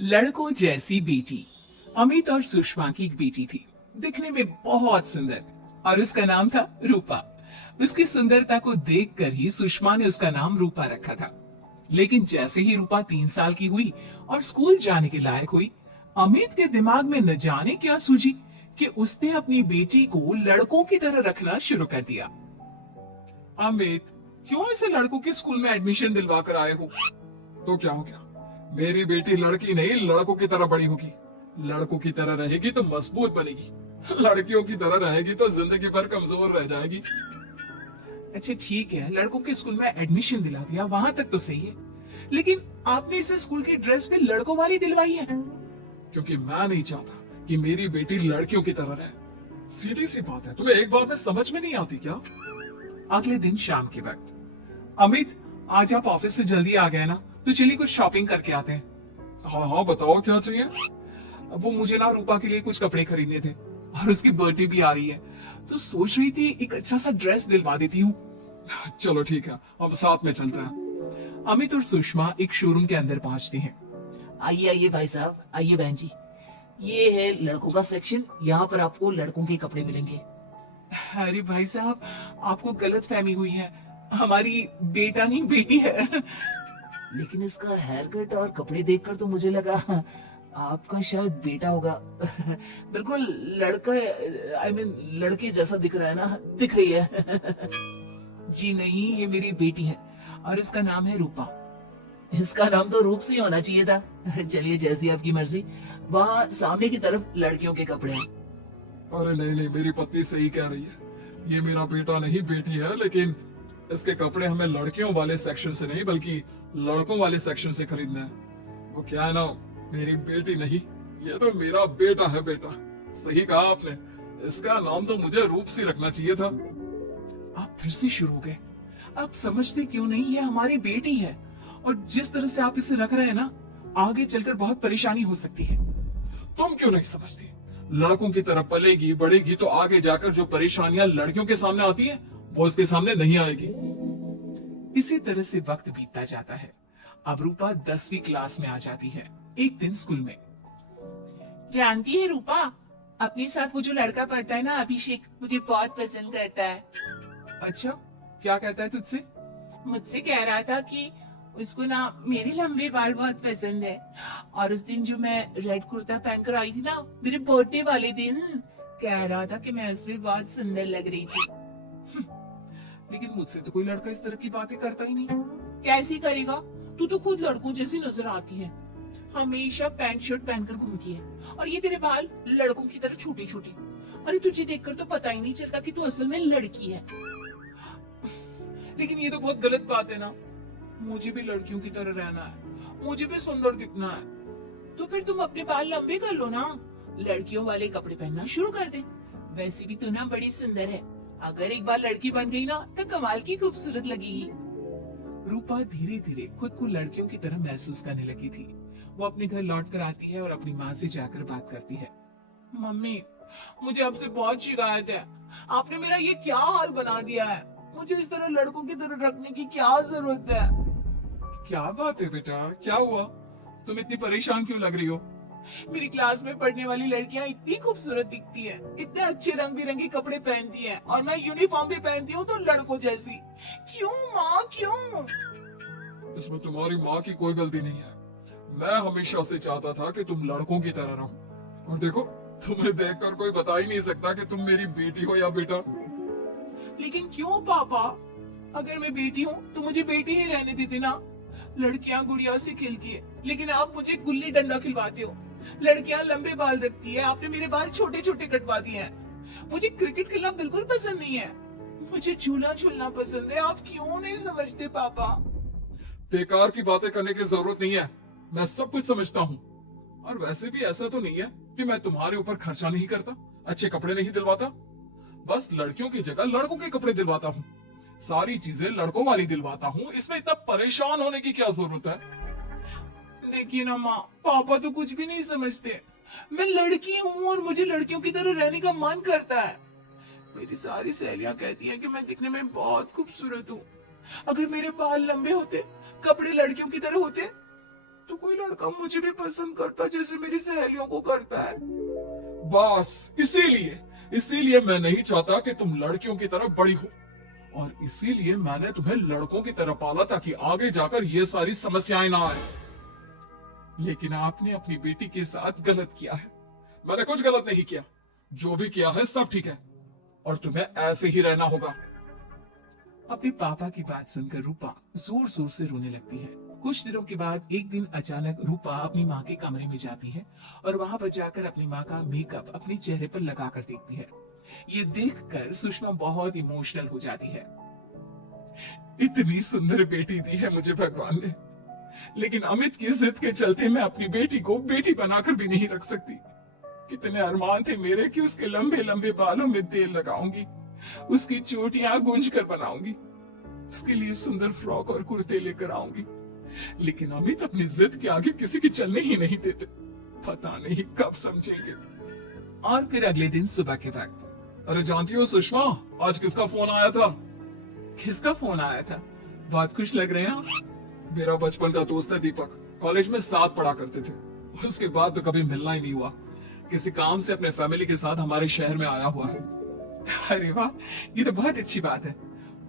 लड़कों जैसी बेटी। अमित और सुषमा की एक बेटी थी, दिखने में बहुत सुंदर, और उसका नाम था रूपा। उसकी सुंदरता को देखकर ही सुषमा ने उसका नाम रूपा रखा था। लेकिन जैसे ही रूपा 3 साल की हुई और स्कूल जाने के लायक हुई, अमित के दिमाग में न जाने क्या सूझी कि उसने अपनी बेटी को लड़कों की तरह रखना शुरू कर दिया। अमित, क्यों ऐसे लड़कों के स्कूल में एडमिशन दिलवा कर आए हो? तो क्या हो गया? मेरी बेटी लड़की नहीं लड़कों की तरह बड़ी होगी। लड़कों की तरह रहेगी तो मजबूत बनेगी, लड़कियों की तरह रहेगी तो जिंदगी भर कमजोर रह जाएगी। अच्छा ठीक है, लड़कों के स्कूल में एडमिशन दिला दिया, वहां तक तो सही है। लेकिन आपने इसे स्कूल की ड्रेस भी लड़कों वाली दिलवाई है। क्योंकि मैं नहीं चाहता कि मेरी बेटी लड़कियों की तरह रहे। सीधी सी बात है, तुम्हें एक बार में समझ में नहीं आती क्या? अगले दिन शाम के वक्त, अमित, आज आप ऑफिस से जल्दी आ गए ना, तो चलिए कुछ शॉपिंग करके आते हैं। हाँ हाँ, बताओ क्या चाहिए। वो मुझे ना रूपा के लिए कुछ कपड़े खरीदने थे, और उसकी बर्थडे भी आ रही है, तो सोच रही थी एक अच्छा सा ड्रेस दिलवा देती हूँ। चलो ठीक है, अब साथ में चलते हैं। अमित और सुषमा एक शोरूम के अंदर पहुंचते हैं। आइए आइए भाई साहब, आइए बहन जी। ये है लड़कों का सेक्शन, यहाँ पर आपको लड़कों के कपड़े मिलेंगे। अरे भाई साहब, आपको गलत फहमी हुई है, हमारी बेटा नहीं बेटी है। लेकिन इसका हेयर कट और कपड़े देखकर तो मुझे लगा आपका शायद बेटा होगा। बिल्कुल लड़का, आई मीन लड़के जैसा दिख रहा है ना, दिख रही है। जी नहीं, ये मेरी बेटी है और इसका नाम है रूपा। इसका नाम तो रूप से ही होना चाहिए था। चलिए जैसी आपकी मर्जी। वहाँ सामने की तरफ लड़कियों के कपड़े हैं। अरे नहीं नहीं, मेरी पत्नी सही कह रही है, ये मेरा बेटा नहीं बेटी है, लेकिन इसके कपड़े हमें लड़कियों वाले सेक्शन से नहीं बल्कि लड़कों वाले सेक्शन से खरीदना है। वो क्या है ना, मेरी बेटी नहीं, ये तो मेरा बेटा है। बेटा, सही कहा आपने, इसका नाम तो मुझे रूप से रखना चाहिए था। आप फिर से शुरू हो गए। आप समझते क्यों नहीं, ये हमारी बेटी है, और जिस तरह से आप इसे रख रहे हैं ना, आगे चलकर बहुत परेशानी हो सकती है। तुम क्यों नहीं समझती? लड़कों की तरफ पलेगी बढ़ेगी तो आगे जाकर जो परेशानियां लड़कियों के सामने आती हैं, वो उसके सामने नहीं आएगी। इसी तरह से वक्त बीतता जाता है। अब रूपा 10वीं क्लास में आ जाती है। एक दिन स्कूल में, जानती है रूपा, अपने साथ वो जो लड़का पढ़ता है ना, अभिषेक, मुझे बहुत पसंद करता है। अच्छा, क्या कहता है तुझसे? मुझसे कह रहा था कि उसको ना मेरे लंबे बाल बहुत पसंद है, और उस दिन जो मैं रेड कुर्ता पहनकर आई थी ना, मेरे बर्थडे वाले दिन, कह रहा था कि मैं उसमें बहुत सुंदर लग रही थी। लेकिन मुझसे तो कोई लड़का इस तरह की बातें करता ही नहीं। कैसे करेगा? तू तो खुद लड़कों जैसी नजर आती है, हमेशा पैंट शर्ट पहनकर घूमती है, और ये तेरे बाल लड़कों की तरह छोटे छोटे। अरे तुझे देखकर तो पता ही नहीं चलता कि तू असल में लड़की है। लेकिन ये तो बहुत गलत बात है ना, मुझे भी लड़कियों की तरह रहना है, मुझे भी सुंदर दिखना है। तो फिर तुम अपने बाल लंबे कर लो ना, लड़कियों वाले कपड़े पहनना शुरू कर दे। वैसे भी तू ना बड़ी सुंदर है, अगर एक बार लड़की बन गई ना तो कमाल की खूबसूरत लगेगी। रूपा धीरे धीरे खुद को लड़कियों की तरह महसूस करने लगी थी। वो अपने घर लौट कर आती है और अपनी माँ से जाकर बात करती है। मम्मी, मुझे आपसे बहुत शिकायत है, आपने मेरा ये क्या हाल बना दिया है, मुझे इस तरह लड़कों की तरह रखने की क्या जरूरत है। क्या बात है बेटा, क्या हुआ? तुम इतनी परेशान क्यों लग रही हो? मेरी क्लास में पढ़ने वाली लड़कियां इतनी खूबसूरत दिखती है, इतने अच्छे रंग बिरंगे कपड़े पहनती हैं, और मैं यूनिफॉर्म भी पहनती हूँ तो लड़कों जैसी। क्यों माँ, क्यों? इसमें तुम्हारी माँ की कोई गलती नहीं है। मैं हमेशा से चाहता था कि तुम लड़कों की तरह रहो, और देखो, तुम्हें देखकर कोई बता ही नहीं सकता कि तुम मेरी बेटी हो या बेटा। लेकिन क्यों पापा? अगर मैं बेटी हूँ तो मुझे बेटी ही रहने देते ना। लड़कियां गुड़िया से खेलती है, लेकिन आप मुझे गुल्ली डंडा खिलवाते हो। लड़कियां लंबे बाल रखती है, आपने मेरे बाल छोटे छोटे कटवा दिए हैं। मुझे क्रिकेट खेलना बिल्कुल पसंद नहीं है, मुझे झूला झूलना पसंद है। आप क्यों नहीं समझते पापा? बेकार की बातें करने की जरूरत नहीं है, मैं सब कुछ समझता हूँ। और वैसे भी ऐसा तो नहीं है कि मैं तुम्हारे ऊपर खर्चा नहीं करता, अच्छे कपड़े नहीं दिलवाता। बस लड़कियों की जगह लड़कों के कपड़े दिलवाता हूँ, सारी चीजें लड़कों वाली दिलवाता हूँ। इसमें इतना परेशान होने की क्या जरूरत है? देखिए ना माँ, पापा तो कुछ भी नहीं समझते। मैं लड़की हूँ और मुझे लड़कियों की तरह रहने का मन करता है। मेरी सारी सहेलियां कहती हैं कि मैं दिखने में बहुत खूबसूरत हूँ। अगर मेरे बाल लंबे होते, कपड़े लड़कियों की तरह होते, तो कोई लड़का मुझे भी पसंद करता जैसे मेरी सहेलियों को करता है। बस इसीलिए मैं नहीं चाहता कि तुम लड़कियों की तरह बड़ी हो, और इसीलिए मैंने तुम्हें लड़कों की तरह पाला ताकि आगे जाकर ये सारी समस्याएं ना आए। लेकिन आपने अपनी बेटी के साथ गलत किया है। मैंने कुछ गलत नहीं किया, जो भी किया है सब ठीक है, और तुम्हें ऐसे ही रहना होगा। अपने पापा की बात सुनकर रूपा जोर जोर से रोने लगती है। कुछ दिनों के बाद एक दिन अचानक रूपा अपनी माँ के कमरे में जाती है और वहां पर जाकर अपनी माँ का मेकअप अपने चेहरे पर लगाकर देखती है। ये देखकर सुषमा बहुत इमोशनल हो जाती है। इतनी सुंदर बेटी दी है मुझे भगवान ने, लेकिन अमित की जिद के चलते मैं अपनी बेटी को बेटी बनाकर भी नहीं रख सकती। कितने अरमान थे मेरे कि उसके लंबे लंबे बालों में तेल लगाऊंगी, उसकी चोटियां गूंज कर बनाऊंगी, उसके लिए सुंदर फ्रॉक और कुर्ते लेकर आऊंगी। लेकिन अमित अपनी जिद के आगे किसी की चलने ही नहीं देते। पता नहीं कब समझेंगे। और फिर अगले दिन सुबह के वक्त, अरे जानती हो सुषमा, आज किसका फोन आया था? किसका फोन आया था? बहुत खुश लग रहे हैं। मेरा बचपन का दोस्त है दीपक, कॉलेज में साथ पढ़ा करते थे। उसके बाद तो कभी मिलना ही नहीं हुआ। किसी काम से अपने फैमिली के साथ हमारे शहर में आया हुआ है। अरे वाह, ये तो बहुत अच्छी बात है।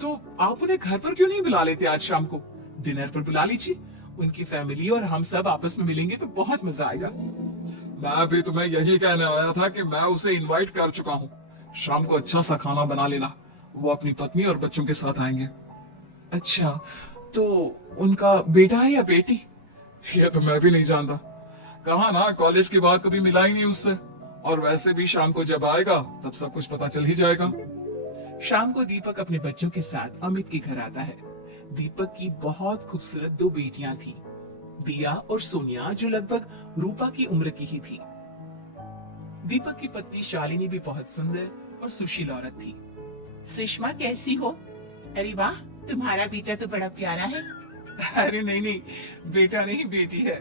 तो आप उन्हें घर पर क्यों नहीं बुला लेते? आज शाम को डिनर पर बुला लीजिए। उनकी फैमिली और हम सब आपस में मिलेंगे तो बहुत मजा आएगा। मैं भी तुम्हें यही कहने आया था कि मैं उसे इनवाइट कर चुका हूँ। शाम को अच्छा सा खाना बना लेना, वो अपनी पत्नी और बच्चों के साथ आएंगे। अच्छा, तो उनका बेटा है या बेटी? ये तो मैं भी नहीं जानता। कहा ना, कॉलेज के बाद कभी मिला ही नहीं उससे, और वैसे भी शाम को जब आएगा तब सब कुछ पता चल ही जाएगा। शाम को दीपक अपने बच्चों के साथ अमित के घर आता है। दीपक की बहुत खूबसूरत दो बेटियां थी, दिया और सोनिया, जो लगभग रूपा की उम्र की ही थी। दीपक की पत्नी शालिनी भी बहुत सुंदर और सुशील औरत थी। सुषमा कैसी हो? अरे वाह, तुम्हारा बेटा तो बड़ा प्यारा है। अरे नहीं नहीं, बेटा नहीं बेटी है।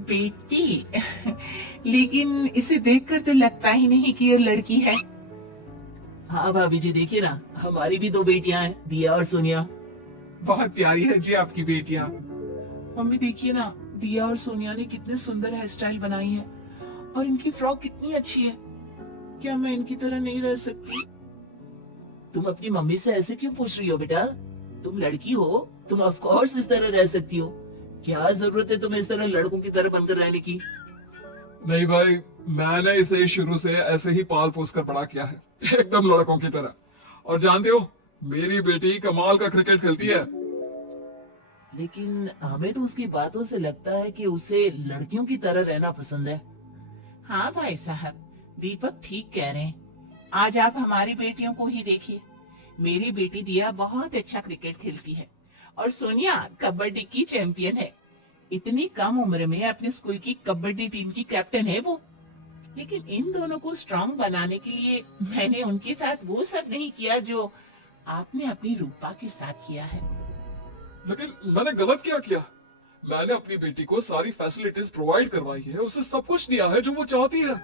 बेटी? लेकिन इसे देखकर तो लगता ही नहीं कि ये लड़की है। हाँ भाभी जी, देखिए ना, हमारी भी दो बेटियां हैं, दिया और सोनिया। बहुत प्यारी है जी आपकी बेटियां। मम्मी देखिए ना, दिया और सोनिया ने कितने सुंदर हेयर स्टाइल बनाई है, और इनकी फ्रॉक कितनी अच्छी है। क्या मैं इनकी तरह नहीं रह सकती? तुम अपनी मम्मी से ऐसे क्यों पूछ रही हो बेटा? तुम लड़की हो, तुम ऑफ कोर्स इस तरह रह सकती हो। क्या जरूरत है तुम्हें इस तरह लड़कों की तरह बनकर रहने की? नहीं भाई, मैंने इसे शुरू से ऐसे ही पाल पोस कर बड़ा किया है, एकदम लड़कों की तरह। और जानते हो, मेरी बेटी कमाल का क्रिकेट खेलती है। लेकिन हमें तो उसकी बातों से लगता है कि उसे लड़कियों की तरह रहना पसंद है। हाँ भाई साहब, दीपक ठीक कह रहे हैं। आज आप हमारी बेटियों को ही देखिए। मेरी बेटी दिया बहुत अच्छा क्रिकेट खेलती है, और सोनिया कबड्डी की चैंपियन है। इतनी कम उम्र में अपने स्कूल की कबड्डी टीम की कैप्टन है वो। लेकिन इन दोनों को स्ट्रांग बनाने के लिए मैंने उनके साथ वो सब नहीं किया जो आपने अपनी रूपा के साथ किया है। लेकिन मैंने गलत क्या किया? मैंने अपनी बेटी को सारी फैसिलिटीज प्रोवाइड करवाई है, उसे सब कुछ दिया है जो वो चाहती है।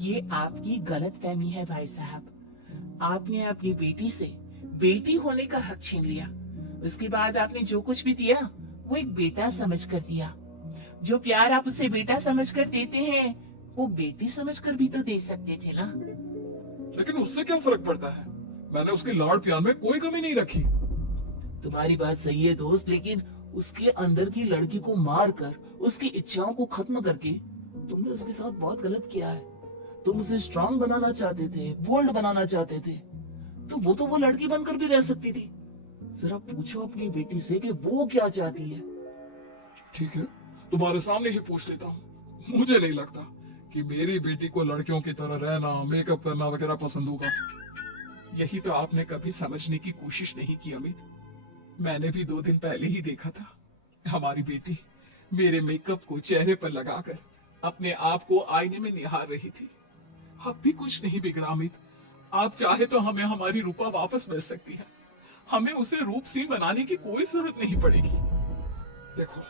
ये आपकी गलतफहमी है भाई साहब। आपने अपनी बेटी से बेटी होने का हक छीन लिया। उसके बाद आपने जो कुछ भी दिया वो एक बेटा समझकर दिया। जो प्यार आप उसे बेटा समझकर देते हैं, वो बेटी समझकर भी तो दे सकते थे ना। लेकिन उससे क्या फर्क पड़ता है? मैंने उसके लाड़ प्यार में कोई कमी नहीं रखी। तुम्हारी बात सही है दोस्त, लेकिन उसके अंदर की लड़की को मार कर, उसकी इच्छाओं को खत्म करके तुमने उसके साथ बहुत गलत किया है। तुम उसे स्ट्रांग बनाना चाहते थे, बोल्ड बनाना चाहते थे, तो वो लड़की बनकर भी रह सकती थी। जरा पूछो अपनी बेटी से कि वो क्या चाहती है। ठीक है, तुम्हारे सामने ही पूछ लेता हूँ। मुझे नहीं लगता कि मेरी बेटी को लड़कियों की तरह रहना, मेकअप करना वगैरह पसंद होगा। यही तो आपने कभी समझने की कोशिश नहीं की अमित। मैंने भी 2 दिन पहले ही देखा था, हमारी बेटी मेरे मेकअप को चेहरे पर लगाकर अपने आप को आईने में निहार रही थी। अब भी कुछ नहीं बिगड़ा अमित। आप चाहे तो हमें हमारी रूपा वापस मिल सकती है। हमें उसे रूपसीन बनाने की कोई जरूरत नहीं पड़ेगी। देखो,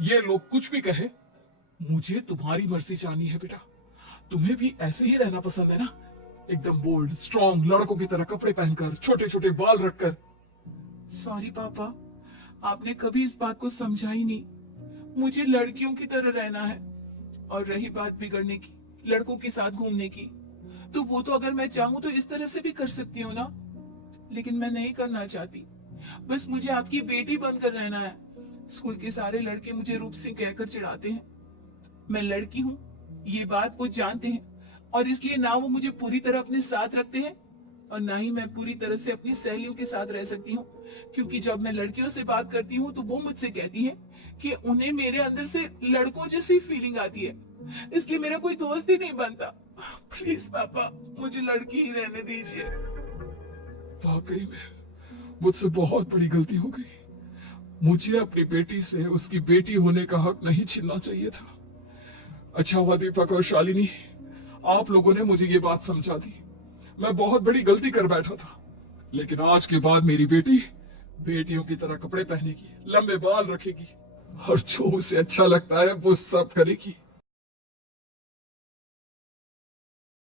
ये लोग कुछ भी कहे, मुझे तुम्हारी मर्जी जाननी है बेटा। तुम्हें भी ऐसे ही रहना पसंद है ना? एकदम बोल्ड, स्ट्रॉन्ग, लड़कों की तरह कपड़े पहनकर, छोटे छोटे बाल रखकर। सॉरी पापा, आपने कभी इस बात को समझा ही नहीं। मुझे लड़कियों की तरह रहना है। और रही बात बिगड़ने की, लड़कों के साथ घूमने की, तो वो तो अगर मैं चाहूं तो इस तरह से भी कर सकती हूँ ना, लेकिन मैं नहीं करना चाहती। बस मुझे आपकी बेटी बनकर रहना है। स्कूल के सारे लड़के मुझे रूप सिंह कहकर चिढ़ाते हैं। मैं लड़की हूँ, ये बात वो जानते हैं, और इसलिए ना वो मुझे पूरी तरह अपने साथ रखते हैं और ना ही मैं पूरी तरह से अपनी सहेलियों के साथ रह सकती हूँ, क्योंकि जब मैं लड़कियों से बात करती हूँ तो वो मुझसे कहती है कि उन्हें मेरे अंदर से लड़कों जैसी फीलिंग आती है, इसलिए मेरा कोई दोस्त ही नहीं बनता। प्लीज पापा, मुझे लड़की ही रहने दीजिए। वाकई में मुझसे बहुत बड़ी गलती हो गई। मुझे अपनी बेटी से उसकी बेटी होने का हक नहीं छीनना चाहिए था। अच्छा हुआ दीपक और शालिनी, आप लोगों ने मुझे ये बात समझा दी। मैं बहुत बड़ी गलती कर बैठा था, लेकिन आज के बाद मेरी बेटी बेटियों की तरह कपड़े पहनेगी, लंबे बाल रखेगी और जो उसे अच्छा लगता है वो सब करेगी।